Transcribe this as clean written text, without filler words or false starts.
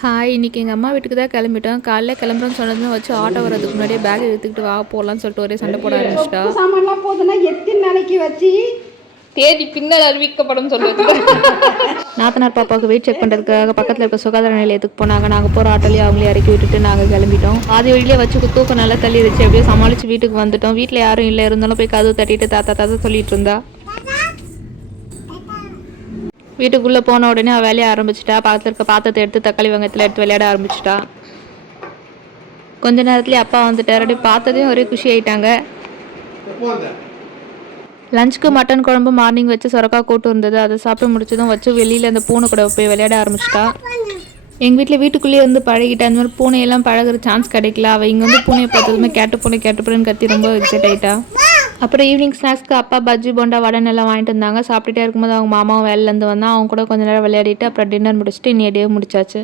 Hi, இன்னைக்கு எங்கள் அம்மா வீட்டுக்கு தான் கிளம்பிட்டோம். காலைல கிளம்புறோன்னு சொன்னதுமே வச்சு ஆட்டோ வரதுக்கு முன்னாடியே பேக் எடுத்துக்கிட்டு வா போகலான்னு சொல்லிட்டு ஒரே சண்டை போட ஆரம்பிச்சிட்டா. சாமான்லாம் போதுன்னா எத்தனை நாளைக்கு வச்சு தேதி பின்னர் அறிவிக்கப்படும் சொல்லுவது. நாத்தனார் பாப்பாவுக்கு வெயிட் செக் பண்ணுறதுக்காக பக்கத்தில் இருக்க சுகாதார நிலையத்துக்கு போனாங்க. நாங்கள் போகிற ஆட்டோலேயே அவங்களே இறக்கி விட்டுட்டு நாங்கள் கிளம்பிட்டோம். பாதி வழியிலே வச்சு தூக்கம் நல்லா தள்ளிடுச்சு. எப்படியோ சமாளித்து வீட்டுக்கு வந்துட்டோம். வீட்டில் யாரும் இல்லை, இருந்தாலும் போய் கதவு தட்டிட்டு தாத்தா சொல்லிட்டு இருந்தா. வீட்டுக்குள்ளே போன உடனே அவள் வேலையை ஆரம்பிச்சிட்டா. பக்கத்தில் இருக்க பாத்திரத்தை எடுத்து தக்காளி வெங்காயத்தில் எடுத்து விளையாட ஆரம்பிச்சிட்டா. கொஞ்ச நேரத்துலேயே அப்பா வந்துட்டார். அப்படி பார்த்ததையும் ஒரே குஷி ஆயிட்டாங்க. லஞ்சுக்கு மட்டன் குழம்பு மார்னிங் வச்சு சொரக்காய் கூட்டு இருந்தது. அதை சாப்பிட்டு முடிச்சதும் வச்சு வெளியில் அந்த பூனை கூட போய் விளையாட ஆரம்பிச்சிட்டா. எங்கள் வீட்டில் வீட்டுக்குள்ளேயே இருந்து பழகிட்டா. அந்த மாதிரி பூனையெல்லாம் பழகுற சான்ஸ் கிடைக்கல. அவள் இங்கே வந்து பூனையை பார்த்ததுமே கேட்டு பூனைன்னு கத்தி ரொம்ப எக்ஸைட் ஆகிட்டா. அப்புறம் ஈவினிங் ஸ்நாக்ஸ்க்கு அப்பா பஜ்ஜி போண்டா வடன் எல்லாம் வாங்கிட்டு இருந்தாங்க. சாப்பிட்டுட்டே இருக்கும்போது அவங்க மாமாவும் வேலையிலேருந்து வந்தால் அவங்க கூட கொஞ்ச நேரம் விளையாடிட்டு அப்புறம் டின்னர் முடிச்சுட்டு இன்னைய டே முடிச்சாச்சு.